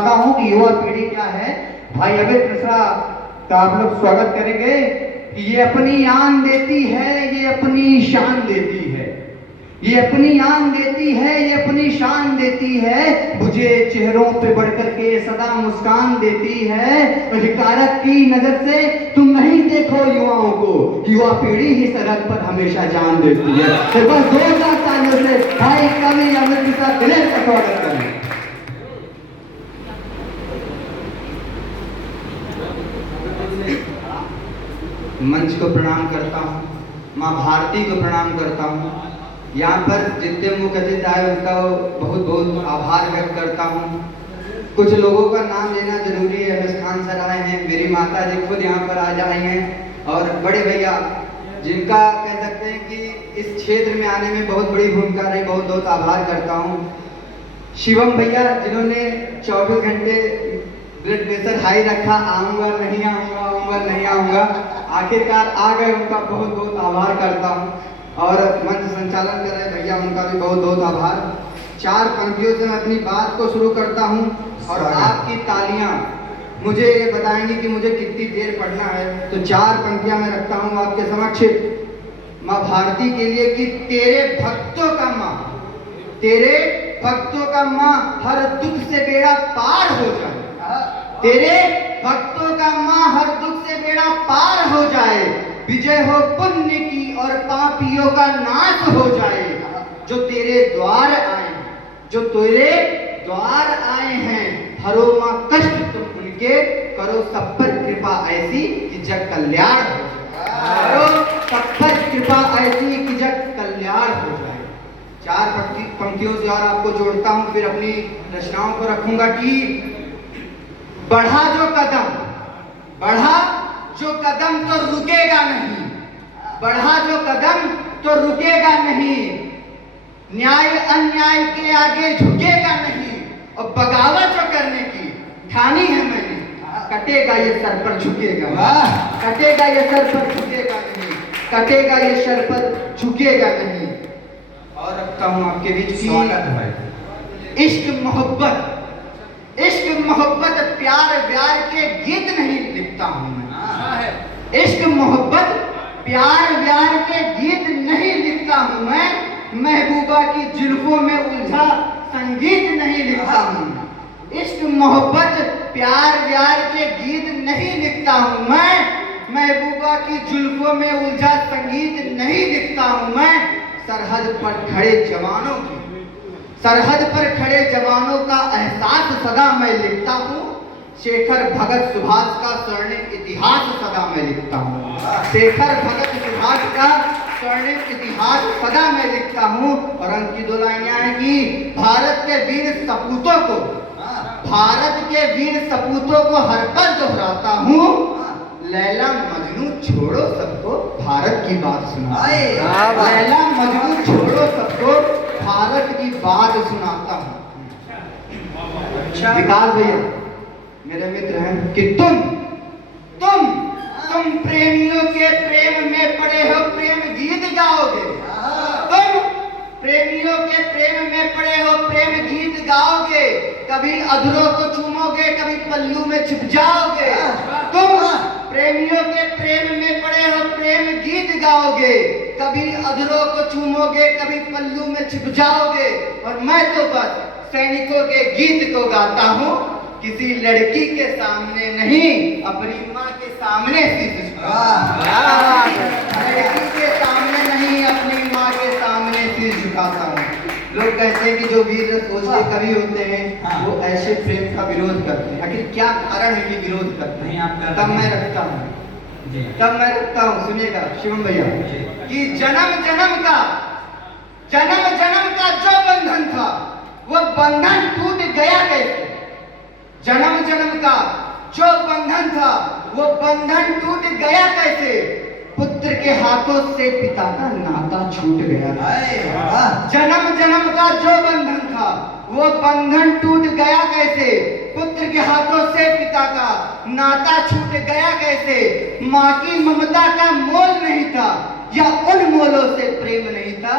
चाहता हूं कि युवा पीढ़ी क्या है, भाई अमित मिश्रा का आप लोग स्वागत करेंगे कि ये अपनी आन देती है, ये अपनी शान देती है, ये अपनी आन देती है, ये अपनी शान देती है, मुझे चेहरों पे बढ़कर के सदा मुस्कान देती है। हिकारत की नजर से तुम नहीं देखो युवाओं को, युवा पीढ़ी ही सरहद पर हमेशा जान देती है। तो बस 2-4 तालियों से भाई कवि अमित मिश्रा दिनेश का स्वागत करें। मंच को प्रणाम करता हूँ, माँ भारती को प्रणाम करता हूँ, यहाँ पर जितने मुख्य अतिथि आए उनका बहुत बहुत आभार व्यक्त करता हूँ। कुछ लोगों का नाम लेना जरूरी है। एम एस खान सर आए हैं, मेरी माता जी खुद यहाँ पर आज आई हैं, और बड़े भैया जिनका कह सकते हैं कि इस क्षेत्र में आने में बहुत बड़ी भूमिका रही, बहुत बहुत आभार करता हूँ। शिवम भैया जिन्होंने 24 घंटे ब्लड प्रेशर हाई रखा, आऊँगा नहीं आऊँगा, आऊँगा नहीं आऊँगा, आखिरकार आ गए, उनका बहुत बहुत आभार करता हूँ। और मंच संचालन कर रहे भैया, उनका भी बहुत बहुत आभार। 4 पंक्तियों से मैं अपनी बात को शुरू करता हूँ और आपकी तालियां मुझे ये बताएंगी कि मुझे कितनी देर पढ़ना है। तो 4 पंक्तियां मैं रखता हूँ आपके समक्ष माँ भारती के लिए कि तेरे भक्तों का माँ, तेरे भक्तों का माँ हर दुख से बेड़ा पार हो जाए, तेरे भक्तों का माँ हर दुख से बेड़ा पार हो जाए, विजय हो पुण्य की और पापियों का नाश हो जाए। जो तेरे द्वार आए, जो तेरे द्वार आए हैं, हरो माँ कष्ट तुम उनके, करो सब पर कृपा ऐसी कि जग कल्याण हो जाए, करो सब पर कृपा ऐसी कि जग कल्याण हो जाए। 4 पंक्तियों से और आपको जोड़ता हूँ, फिर अपनी रचनाओं को रखूंगा कि बढ़ा जो कदम, बढ़ा जो कदम तो रुकेगा नहीं, बढ़ा जो कदम तो रुकेगा नहीं, न्याय अन्याय के आगे झुकेगा नहीं, और बगावत जो करने की ठानी है मैंने, कटेगा ये सर पर झुकेगा, कटेगा ये सर पर झुकेगा नहीं, कटेगा ये सर पर झुकेगा नहीं। और रखता हूं आपके बीच की इश्क मोहब्बत, इश्क मोहब्बत प्यार व्यार के गीत नहीं लिखता हूं मैं, इश्क मोहब्बत प्यार व्यार के गीत नहीं लिखता हूं मैं, महबूबा की जुल्फों में उलझा संगीत नहीं लिखता हूं, इश्क मोहब्बत प्यार व्यार के गीत नहीं लिखता हूं मैं, महबूबा की जुल्फों में उलझा संगीत नहीं लिखता हूं मैं। सरहद पर खड़े जवानों की, सरहद पर खड़े जवानों का एहसास सदा मैं लिखता हूँ, शेखर भगत सुभाष का स्वर्णिम इतिहास सदा मैं लिखता हूँ, शेखर भगत सुभाष का स्वर्णिम इतिहास सदा मैं लिखता हूँ। और अंक की 2 लाइनें हैं कि भारत के वीर सपूतों को, भारत के वीर सपूतों को हर पल दोहराता हूँ, लैला मजनू छोड़ो सबको भारत की बात सुना, लैला मजनू छोड़ो सबको भारत की बात सुनाता हूँ। विकास भैया मेरे मित्र हैं कि तुम प्रेमियों के प्रेम में पड़े हो, प्रेम गीत गाओगे, तुम प्रेमियों के प्रेम में पड़े हो, प्रेम गीत गाओगे, कभी अधरों को चूमोगे, कभी पल्लू में छिप जाओगे, तुम प्रेमियों के प्रेम में पड़े हो, प्रेम गीत गाओगे, कभी अधरों को चूमोगे, कभी पल्लू में छिप जाओगे, और मैं तो बस सैनिकों के गीत को गाता हूँ, किसी लड़की के सामने नहीं, अपनी माँ के सामने शीश झुकाता हूँ, लड़की के सामने नहीं, अपनी माँ के सामने शीश झुकाता हूँ। लोग कहते हैं कि जो वीर सोच के कवि होते हैं वो ऐसे प्रेम का विरोध करते हैं, आखिर क्या कारण है कि विरोध करते हैं? तब मैं रखता हूँ, सुनिएगा शिवम भैया, कि जन्म जन्म का जो बंधन था वो बंधन टूट गया कैसे, जन्म जन्म का जो बंधन था वो बंधन टूट गया कैसे, पुत्र के हाथों से पिता का नाता छूट गया, जन्म जन्म का जो बंधन था वो बंधन टूट गया कैसे, पुत्र के हाथों से पिता का नाता छूट गया कैसे, माँ की ममता का मोल नहीं था या उन मोलों से प्रेम नहीं था,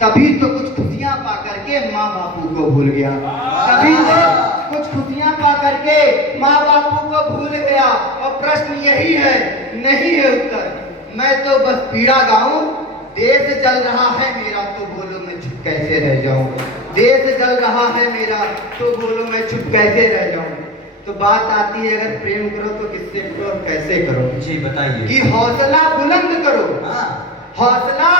कभी तो कुछ खुशियां पा करके माँ बापू को भूल गया, कभी तो कुछ खुशियां पा करके माँ बापू को भूल गया। और प्रश्न यही है, नहीं है उत्तर। मैं तो बस पीड़ा गाऊं, देश जल रहा है मेरा, तो बोलो मैं चुप कैसे रह जाऊं। देश जल रहा है मेरा, तो बोलो मैं चुप कैसे रह जाऊं। तो बात आती है, अगर प्रेम करो तो किससे करो और कैसे करो। जी बताइए। कि हौसला बुलंद करो, हाँ। हौसला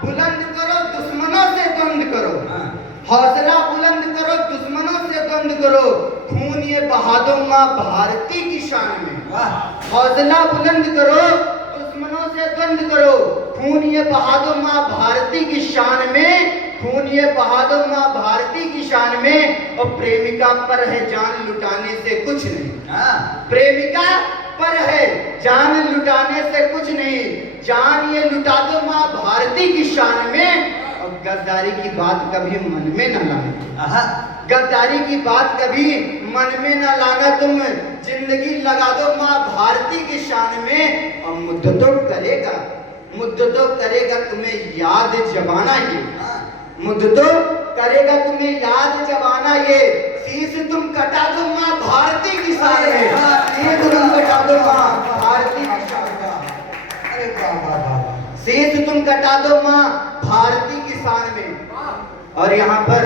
बुलंद करो, दुश्मनों से द्वंद करो। हाँ। हौसला बुलंद करो, दुश्मनों से द्वंद करो, खून ये बहा दो माँ भारती की शान में। वाह। हौसला बुलंद करो, दुश्मनों से द्वंद करो, खून ये बहा दो माँ भारती की शान में, खून ये बहा दो माँ भारती की शान में। और प्रेमिका पर है जान लुटाने से कुछ नहीं। हाँ। प्रेमिका पर है जान लुटाने से कुछ नहीं, जान ये लुटा दो माँ भारती की शान में। और गद्दारी की बात कभी मन में न लाना, गद्दारी की बात कभी मन में न लाना। तुम जिंदगी लगा दो माँ भारती की शान में। और मुद्दतों करेगा, मुद्दतों करेगा तुम्हें याद जमाना ये, मुद्दतों करेगा तुम्हें याद जमाना ये। शीश तुम कटा दो माँ भारती की शान में, शीश तुम कटा दो माँ भारती की शान में। अरे वाह वाह वाह। शीश तुम कटा दो माँ भारती की शान में। और यहाँ पर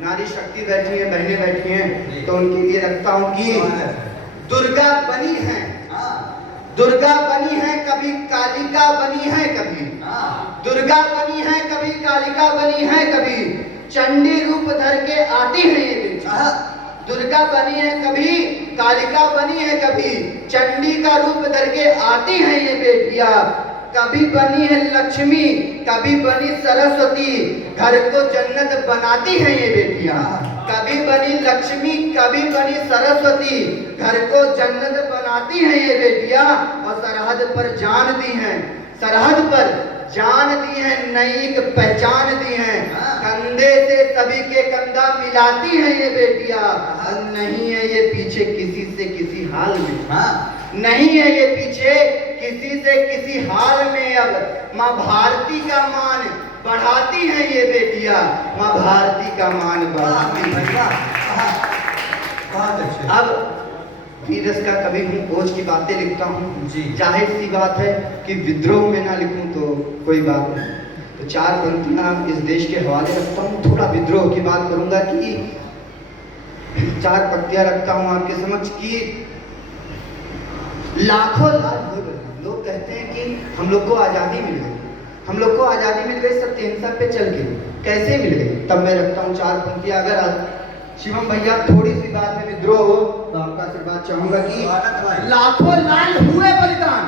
नारी शक्ति बैठी है, बहनें बैठी हैं, तो उनके लिए रखता हूँ कि दुर्गा बनी है, दुर्गा बनी है कभी, कालिका बनी है कभी, दुर्गा बनी है कभी, कालिका बनी है कभी, चंडी रूप धर के आती है ये बेटियां। दुर्गा बनी है कभी, कालिका बनी है कभी, चंडी का रूप धर के आती है ये बेटियां। कभी बनी है लक्ष्मी, कभी बनी सरस्वती, घर को जन्नत बनाती है ये बेटियां। कभी बनी लक्ष्मी, कभी बनी सरस्वती, घर को जन्नत बनाती है ये बेटियां। और सरहद पर जान दी है, सरहद पर जान दी है, नई एक पहचान दी है। कंधे से सभी के कंधा मिलाती है ये बेटियां। और नहीं है ये पीछे किसी से किसी हाल में, नहीं है ये पीछे किसी से किसी हाल में। अब माँ भारती का मान बढ़ाती है ये बेटियां, माँ भारती का मान बढ़ाती है। बहुत अच्छे। अब वीरस का कभी हूँ ओज की बातें लिखता हूँ जी। जाहिर सी बात है कि विद्रोह में ना लिखूं तो कोई बात नहीं, तो चार पंक्तियां इस देश के हवाले रखता हूँ। थोड़ा विद्रोह की बात करूंगा कि चार पंक्तियां रखता हूँ आपके समक्ष कि लाखों लाख लोग कहते हैं कि हम लोग को आज़ादी मिल गई, हम लोग को आज़ादी मिल गई, सत्य अहिंसा पे चल के। कैसे मिल गई? तब मैं रखता हूँ चार पंक्तियां। अगर शिवम भैया थोड़ी सी बात में विद्रोह हो तो आपका आशीर्वाद चाहूंगा कि लाखों लाल हुए बलिदान,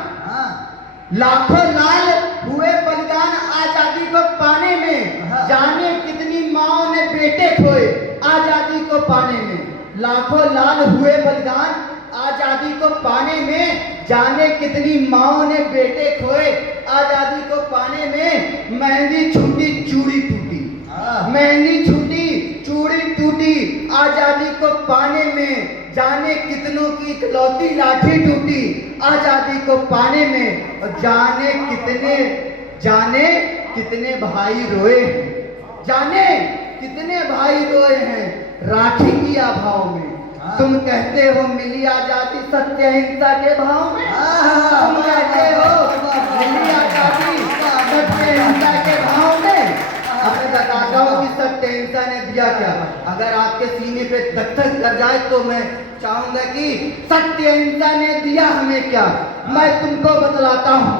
लाखों लाल हुए बलिदान आजादी को पाने में, जाने कितनी माओ ने बेटे खोए आजादी को पाने में। लाखों लाल हुए बलिदान आजादी को पाने में, जाने कितनी माओ ने बेटे खोए आजादी को पाने में। मेहंदी छूटी चूड़ी टूटी, मेहंदी छूटी चूड़ी टूटी आजादी को पाने में, जाने कितनों की इकलौती लाठी टूटी आजादी को पाने में। और जाने कितने भाई रोए हैं, जाने कितने भाई रोए हैं राखी की अभाव में। तुम कहते हो मिली आजादी सत्य अहिंसा के भाव में, तुम कहते हो मिली आजादी सत्य अहिंसा के भाव में। अब मैं बताता हूँ कि सत्य अहिंसा ने दिया क्या। अगर आपके सीने पे दस्तक कर जाए तो मैं चाहूंगा कि सत्य अहिंसा ने दिया हमें क्या, मैं तुमको बतलाता हूँ।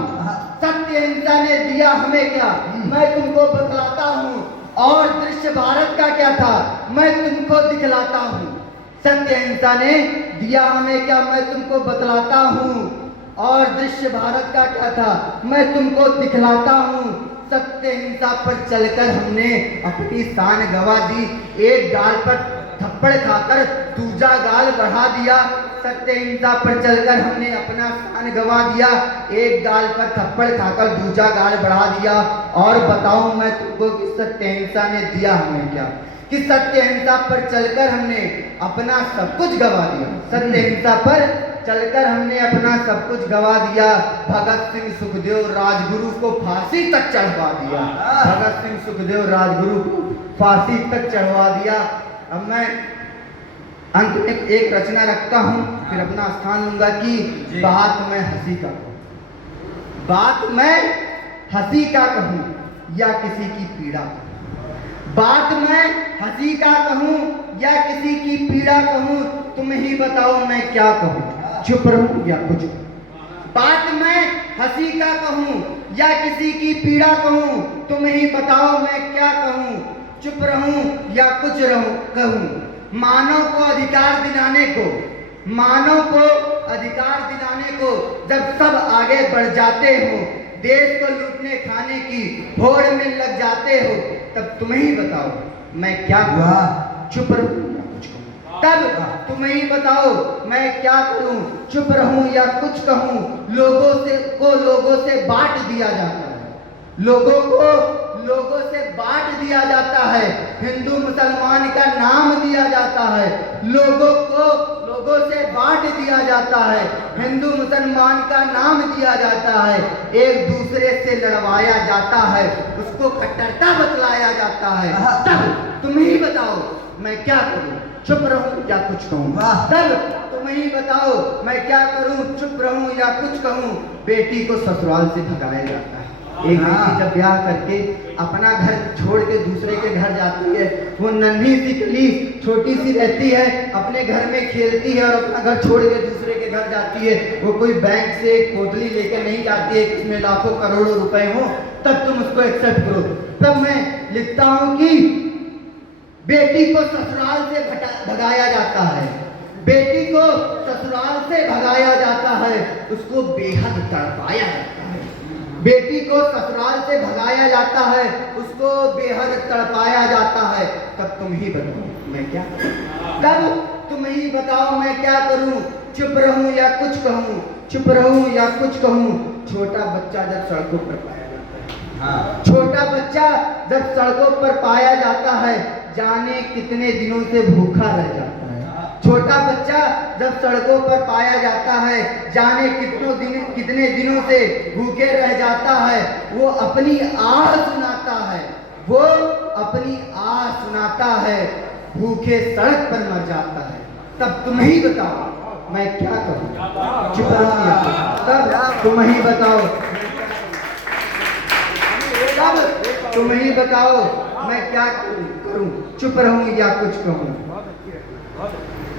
सत्य अहिंसा ने दिया हमें क्या, मैं तुमको बतलाता हूँ। और दृश्य भारत का क्या था, मैं तुमको दिखलाता हूँ। सत्य अहिंसा ने दिया हमें क्या, मैं तुमको बतलाता हूँ। और दृश्य भारत का क्या था, मैं तुमको दिखलाता हूँ। सत्य अहिंसा पर चलकर हमने अपनी शान गवा दी, एक गाल पर थप्पड़ खाकर दूसरा गाल बढ़ा दिया। सत्य अहिंसा पर चलकर हमने अपना शान गवा दिया, एक गाल पर थप्पड़ खाकर दूसरा गाल बढ़ा दिया। और बताऊं मैं तुमको कि सत्य अहिंसा ने दिया हमें क्या, कि सत्य अहिंसा पर चलकर हमने अपना सब कुछ गवा दिया। सत्य अहिंसा पर चलकर हमने अपना सब कुछ गवा दिया। भगत सिंह सुखदेव राजगुरु को फांसी तक चढ़वा दिया। भगत सिंह सुखदेव राजगुरु को फांसी तक चढ़वा दिया। अब मैं अंत में एक रचना रखता हूँ, फिर अपना स्थान लूंगा कि बात मैं हंसी का कहूँ, बात मैं हंसी का कहूँ या किसी की पीड़ा, बात मैं हंसी का कहूँ या किसी की पीड़ा कहूँ, तुम ही बताओ मैं क्या कहूँ, चुप रहूँ या कुछ कहूँ। बात मैं हंसी का कहूँ या किसी की पीड़ा कहूँ, तुम ही बताओ मैं क्या कहूँ, चुप रहूँ या कुछ रहूँ कहूँ। मानव को अधिकार दिलाने को, मानव को अधिकार दिलाने को जब सब आगे बढ़ जाते हो, देश को लूटने खाने की होड़ में लग जाते हो, तब तुम ही बताओ मैं क्या करूं, चुप रहूं या कुछ कहूं। तब तुम ही बताओ मैं क्या करूं, चुप रहूं या कुछ कहूं। लोगों से बांट दिया जाता है, लोगों से बांट दिया जाता है। हिंदू मुसलमान का नाम दिया जाता है, लोगों से बांट दिया जाता है। हिंदू मुसलमान का नाम दिया जाता है, एक दूसरे से लड़वाया जाता है, उसको कट्टरता बतलाया जाता है। तब तुम ही बताओ मैं क्या करूं, चुप रहूं या कुछ कहूं। तब तुम ही बताओ मैं क्या करूं, चुप रहूं या कुछ कहूं। बेटी को ससुराल से भगाया जाता है। एक बेटी जब ब्याह करके अपना घर छोड़ के दूसरे के घर जाती है, वो नन्ही सी कली छोटी सी रहती है, अपने घर में खेलती है और अपना घर छोड़ के दूसरे के घर जाती है। वो कोई बैंक से कोतली लेकर नहीं जाती है इसमें लाखों करोड़ों रुपए हो, तब तुम उसको एक्सेप्ट करो। तब मैं लिखता हूं कि बेटी को ससुराल से भगाया जाता है, बेटी को ससुराल से भगाया जाता है, उसको बेहद तड़पाया जाता है। बेटी को ससुराल से भगाया जाता है, उसको बेहद तड़पाया जाता है। तब तुम ही बताओ मैं क्या करूं, तब तुम ही बताओ मैं क्या करूं, चुप रहूं या कुछ कहूं, चुप रहूं या कुछ कहूं। छोटा बच्चा जब सड़कों पर पाया जाता है, छोटा बच्चा जब सड़कों पर पाया जाता है, जाने कितने दिनों से भूखा रह जाता है। छोटा बच्चा जब सड़कों पर पाया जाता है, जाने कितने दिनों से भूखे रह जाता है। वो अपनी आह सुनाता है, वो अपनी आह सुनाता है, भूखे सड़क पर मर जाता है। तब तुम ही बताओ मैं क्या करूं, चुप रहूं या तब तुम ही बताओ, तब तुम ही बताओ मैं क्या करूं, चुप रहूं या कुछ कहूं।